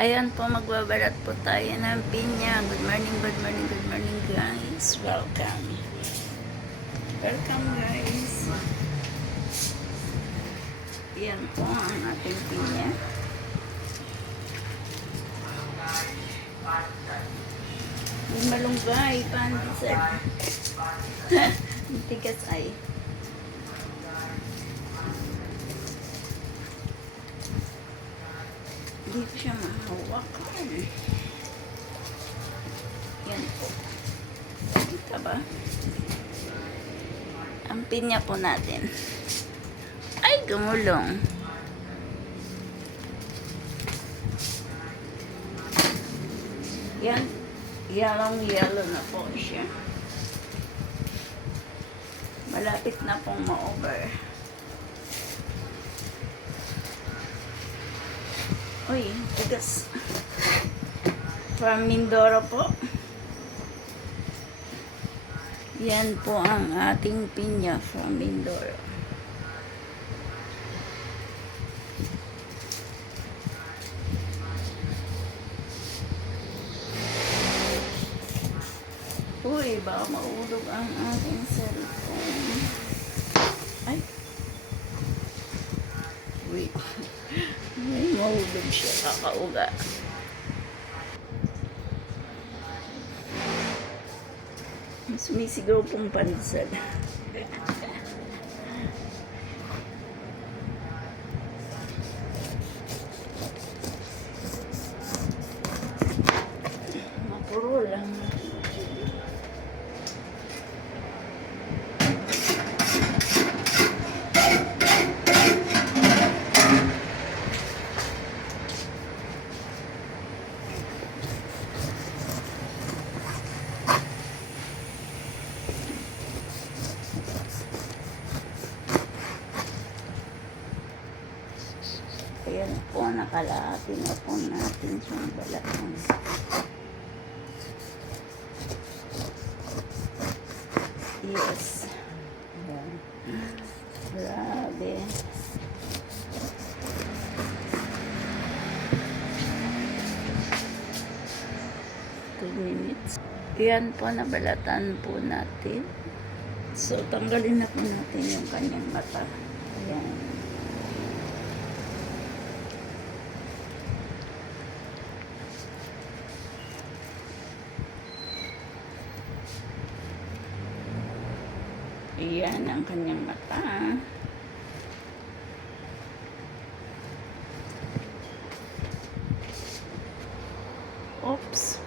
Ayan po, magbabalat po tayo ng pinya. Good morning, good morning, good morning guys. Welcome. Welcome guys. Yan po ang ating pinya. Yung malunggay, pandesal. Tigas ay. Hindi ko siya mahawakan. Yan po. Kita ba? Ang pinya po natin. Ay, gumulong. Yan. Yellow na po siya. Malapit na pong ma-over. Uy, tigas. From Mindoro po. Yan po ang ating pinya from Mindoro. Uy, baka maulog ang ating cellphone. Ay. Wait. May mahulog siya, kakauga. Sumisigaw pong pandesal. Mapuro lang. Ayan po, nakalahati na po natin siyang balatan. Yes. Ayan. Grabe. Two minutes. Ayan po, nabalatan po natin. So, tanggalin na po natin yung kanyang mata. Ayan. Iyan ang kanyang mata. Oops.